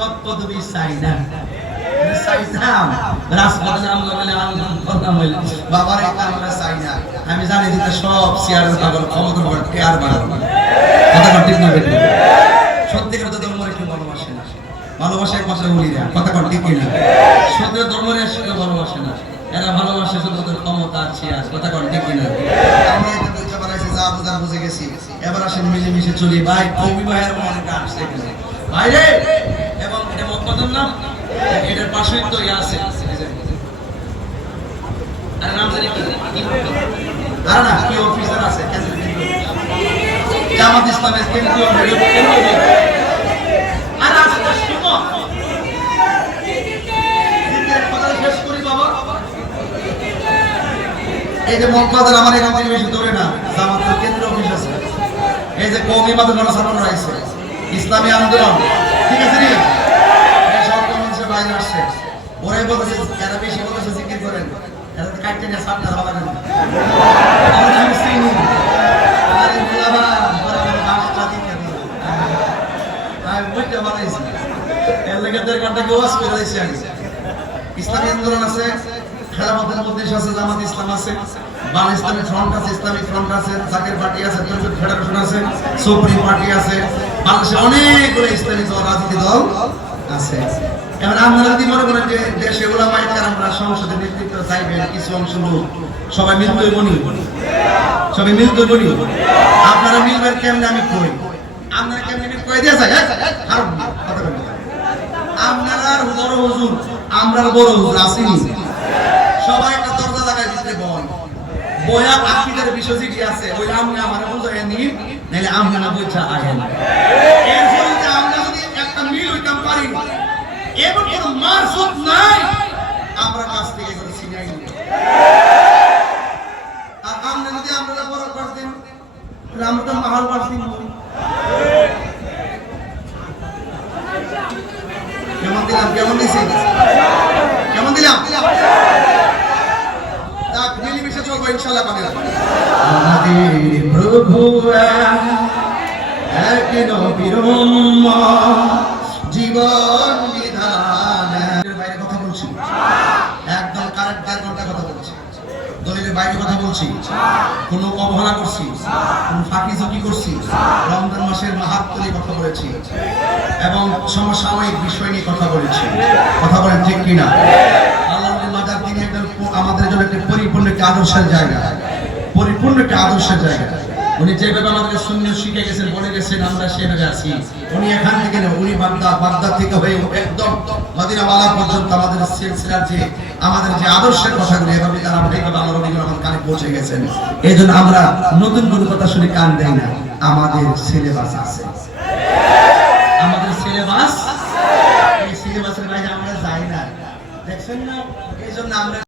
পদ পদবি চাই না। আম না জানি যে সব পাগল ক্ষমতা কেয়ার কথা ঠিক না ঠিক না। সত্যিকার তো ধর্মের ভালোবাসে না। ভালোবাসে একমাত্র উলিরা কথা কর, ঠিক না। সত্য ধর্মের কেউ ভালোবাসে না। এরা ভালোবাসে শুধু ওদের ক্ষমতা শেয়ার। কথা ঠিক না। আমরা এটা পারাইছি যা বুঝার বুঝে গেছি। এবার আসেন মিলে মিশে চলি। ভাই মনে কাজ সেখানে ভাই রে! এবং এটা নাম? এটার তো আছে আরে নাম জানি কি? কি অফিসার আছে? জামাত ইসলামের কেন্দ্রীয় কেন্দ্রীয় এই যে মক্কাদের আমার এখান থেকে বেশি দূরে না, জামাতের কেন্দ্র অফিস আছে। এই যে রয়েছে ইসলামী আন্দোলন। ঠিক বাংলা ইসলামী আন্দোলন আছে, খেলাফতের মধ্যে আছে জামাত ইসলাম আছে বান ইসলামী ফ্রন্ট আছে, ইসলামী ফ্রন্ট আছে, জাকের পার্টি আছে ফেডারেশন আছে, সুপ্রিম পার্টি আছে বাংলাদেশে অনেকগুলো ইসলামী দল, রাজনীতি দল আছে। আপনারা যদি মনে করেন যে দেশে আমরা নেতৃত্ব কিছু অংশ লোক, সবাই মিলতে বনি। সবাই মিলতে বনি। আপনারা মিলবেন কেমনে? আমি কই। আপনারা কেমনে আমি দিয়ে বলব আপনারা বড় হুজুর, আমরা বড় হুজুর সবাই একটা দরজা লাগাই দিতে বল বয়া আকিদের বিষয় আছে, ওই আমনে আমার নাইলে আমনে না বুঝা আহেন। এর ফলে আমরা যদি একটা মিল হইতাম পারি এবং কোন মারফত নাই, আমরা কাছ থেকে করে ছিনাই আর আমনে যদি আমরা বড় করতেন আমরা তো মাহাল পারতেন কেমন দিলাম? কেমন দিছি কেমন দিলাম? চলবো, ইনশাল্লাহ প্রভু এক কথা অবহেলা করছি। কোনো ফাঁকি ঝুঁকি করছি। রমজান মাসের মাহাত্ম কথা বলেছি। এবং সমসাময়িক বিষয় নিয়ে কথা বলেছি। কথা বলেন ঠিক কিনা? আমাদের জন্য একটি পরিপূর্ণ একটি আদর্শের জায়গা। পরিপূর্ণ একটি আদর্শের জায়গা। উনি যেভাবে আমাদেরকে শূন্য শিখে গেছেন, বলে গেছেন, আমরা সেভাবে আছি। উনি এখান থেকে না, উনি বাগদা বাগদা থেকে হয়ে একদম মদিনা মালা পর্যন্ত আমাদের সিলসিলার যে, আমাদের যে আদর্শের কথাগুলো, এভাবে তারা এইভাবে আমার নবীগুলো আমার কানে পৌঁছে গেছেন। এই জন্য আমরা নতুন কোনো কথা শুনে কান দেই না, আমাদের সিলেবাস আছে। আমাদের সিলেবাস? সিলেবাসের বাইরে আমরা যাই না। দেখছেন না? এই জন্য আমরা